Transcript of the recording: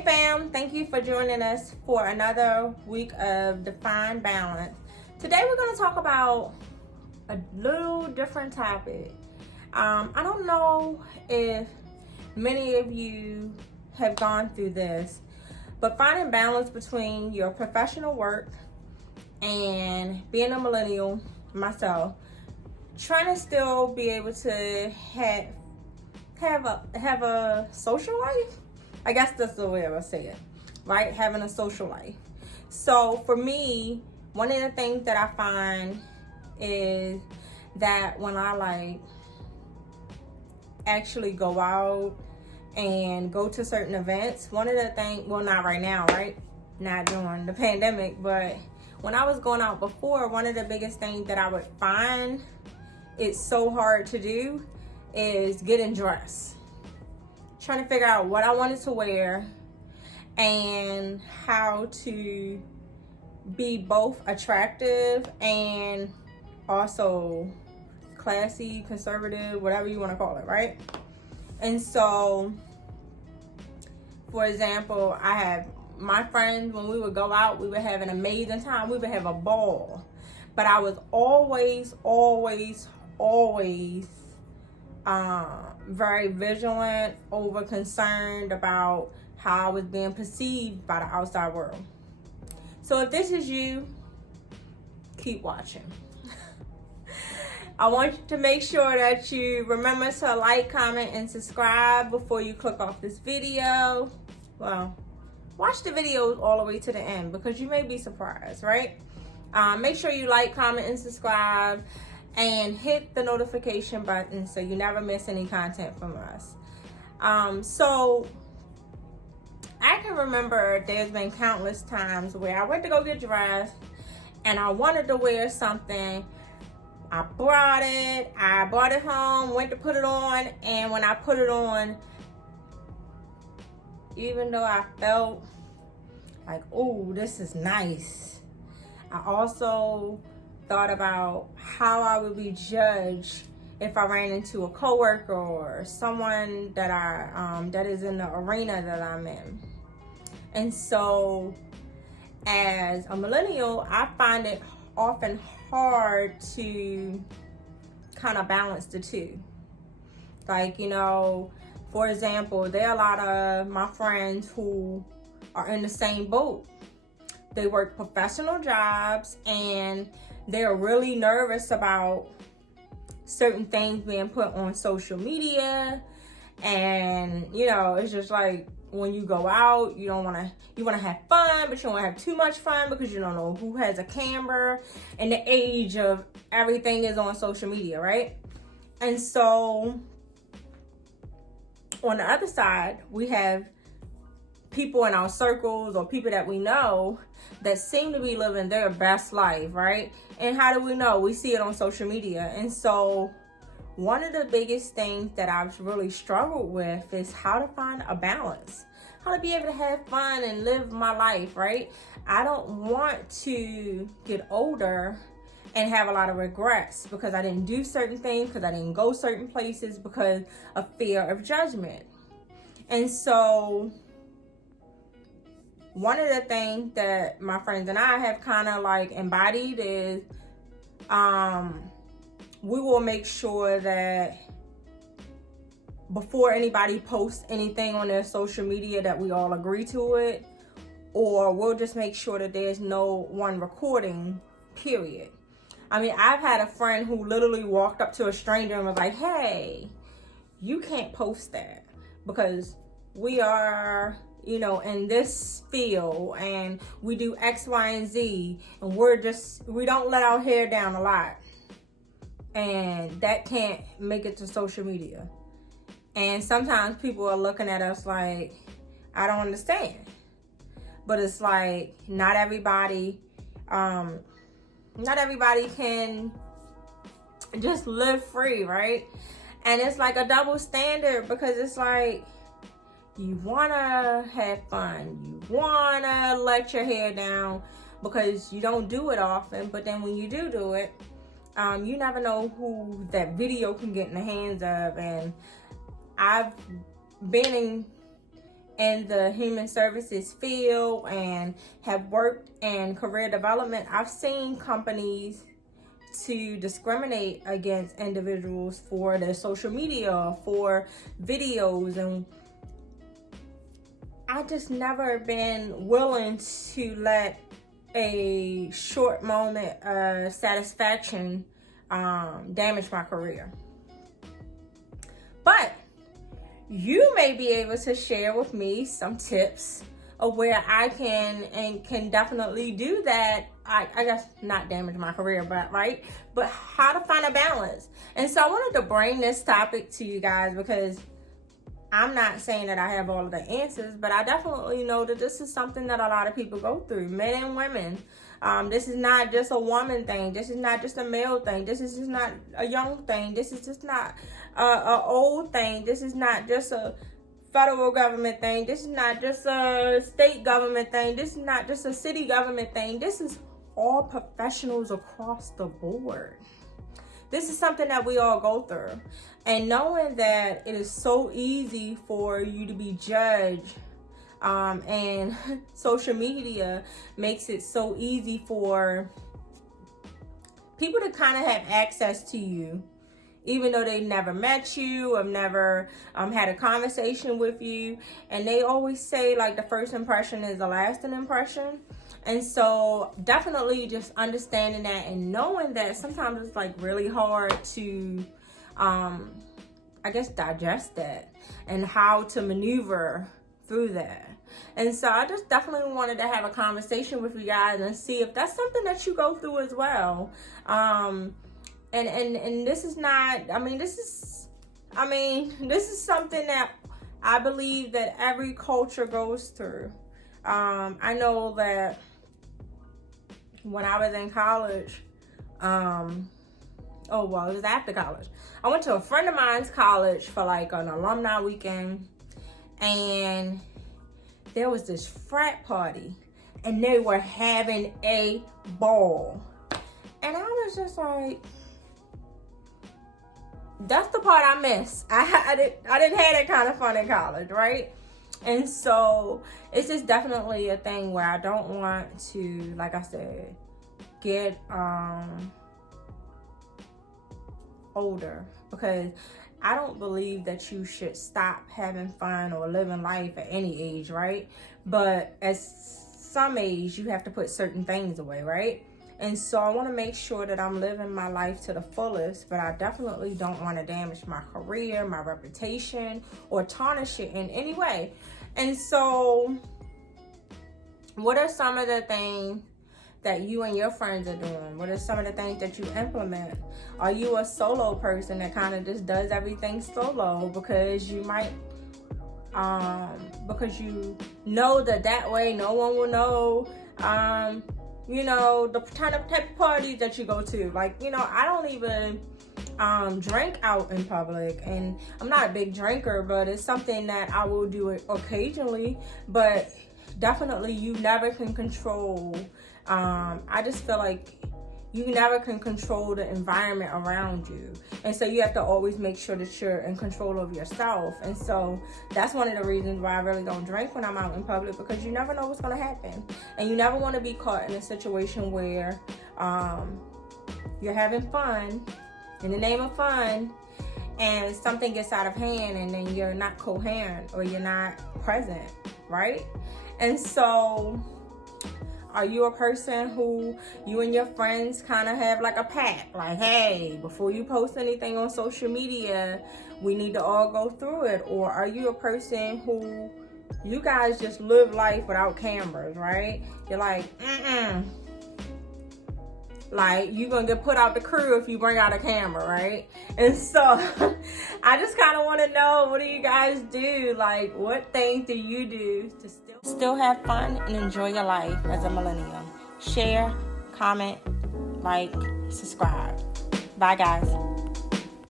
Hey fam, thank you for joining us for another week of Define Balance. Today we're going to talk about a little different topic. I don't know if many of you have gone through this, but finding balance between your professional work and being a millennial, myself, trying to still be able to have a social life. I guess that's the way I would say it, right? Having a social life. So for me, one of the things that I find is that when I actually go out and go to certain events, one of the things, well, not right now, right? Not during the pandemic, but when I was going out before, one of the biggest things that I would find it's so hard to do is getting dressed. Trying to figure out what I wanted to wear and how to be both attractive and also classy, conservative, whatever you want to call it, right? And so, for example, I have my friends, when we would go out, we would have an amazing time. We would have a ball. But I was always very vigilant, over concerned about how I was being perceived by the outside world. So if this is you, keep watching. I want you to make sure that you remember to like, comment, and subscribe before you click off this video. Well, watch the videos all the way to the end because you may be surprised, right? Make sure you like, comment, and subscribe. And hit the notification button so you never miss any content from us. So I can remember there's been countless times where I went to go get dressed and I wanted to wear something. I brought it home, went to put it on, and when I put it on, even though I felt like, oh, this is nice, I also thought about how I would be judged if I ran into a coworker or someone that that is in the arena that I'm in. And so as a millennial, I find it often hard to kind of balance the two. Like, for example, there are a lot of my friends who are in the same boat. They work professional jobs and they're really nervous about certain things being put on social media. And, it's just like when you go out, you want to have fun, but you don't want to have too much fun because you don't know who has a camera, and the age of everything is on social media, right? And so on the other side, we have people in our circles or people that we know that seem to be living their best life, right? And how do we know? We see it on social media. And so one of the biggest things that I've really struggled with is how to find a balance, how to be able to have fun and live my life, right? I don't want to get older and have a lot of regrets because I didn't do certain things, because I didn't go certain places because of fear of judgment. And so one of the things that my friends and I have kind of embodied is we will make sure that before anybody posts anything on their social media that we all agree to it, or we'll just make sure that there's no one recording, period. I mean, I've had a friend who literally walked up to a stranger and was like, hey, you can't post that because we are in this field and we do X, Y, and Z, and we don't let our hair down a lot. And that can't make it to social media. And sometimes people are looking at us like, I don't understand. But it's like, not everybody can just live free, right? And it's like a double standard because it's like, you want to have fun. You want to let your hair down because you don't do it often. But then when you do it, you never know who that video can get in the hands of. And I've been in the human services field and have worked in career development, I've seen companies to discriminate against individuals for their social media, for videos, and I just never been willing to let a short moment of satisfaction damage my career. But you may be able to share with me some tips of where I can definitely do that. I guess not damage my career, but right? But how to find a balance. And so I wanted to bring this topic to you guys because I'm not saying that I have all of the answers, but I definitely know that this is something that a lot of people go through, men and women. This is not just a woman thing. This is not just a male thing. This is just not a young thing. This is just not a old thing. This is not just a federal government thing. This is not just a state government thing. This is not just a city government thing. This is all professionals across the board. This is something that we all go through. And knowing that it is so easy for you to be judged, and social media makes it so easy for people to kind of have access to you, even though they never met you or never had a conversation with you. And they always say, like, the first impression is the lasting impression. And so definitely just understanding that and knowing that sometimes it's like really hard to, I guess, digest that and how to maneuver through that. And so I just definitely wanted to have a conversation with you guys and see if that's something that you go through as well. And this is not, this is something that I believe that every culture goes through. I know that when I was in college, it was after college. I went to a friend of mine's college for like an alumni weekend, and there was this frat party, and they were having a ball. And I was just like, that's the part I miss. I didn't have that kind of fun in college, right? And so it's just definitely a thing where I don't want to, like I said, get older, because I don't believe that you should stop having fun or living life at any age, right? But at some age, you have to put certain things away, right? And so I want to make sure that I'm living my life to the fullest, but I definitely don't want to damage my career, my reputation, or tarnish it in any way. And so what are some of the things that you and your friends are doing? What are some of the things that you implement? Are you a solo person that kind of just does everything solo because you might, because you know that way no one will know, the type of parties that you go to. Like, I don't even drink out in public, and I'm not a big drinker, but it's something that I will do occasionally. But definitely you never can control, I just feel like you never can control the environment around you. And so you have to always make sure that you're in control of yourself. And so that's one of the reasons why I really don't drink when I'm out in public, because you never know what's going to happen. And you never want to be caught in a situation where you're having fun, in the name of fun, and something gets out of hand, and then you're not coherent or you're not present, right? And so are you a person who you and your friends kind of have like a pact? Like, hey, before you post anything on social media, we need to all go through it. Or are you a person who you guys just live life without cameras, right? You're like, like, you're going to get put out the crew if you bring out a camera, right? And so I just kind of want to know, what do you guys do? Like, what things do you do to still have fun and enjoy your life as a millennial? Share, comment, like, subscribe. Bye, guys.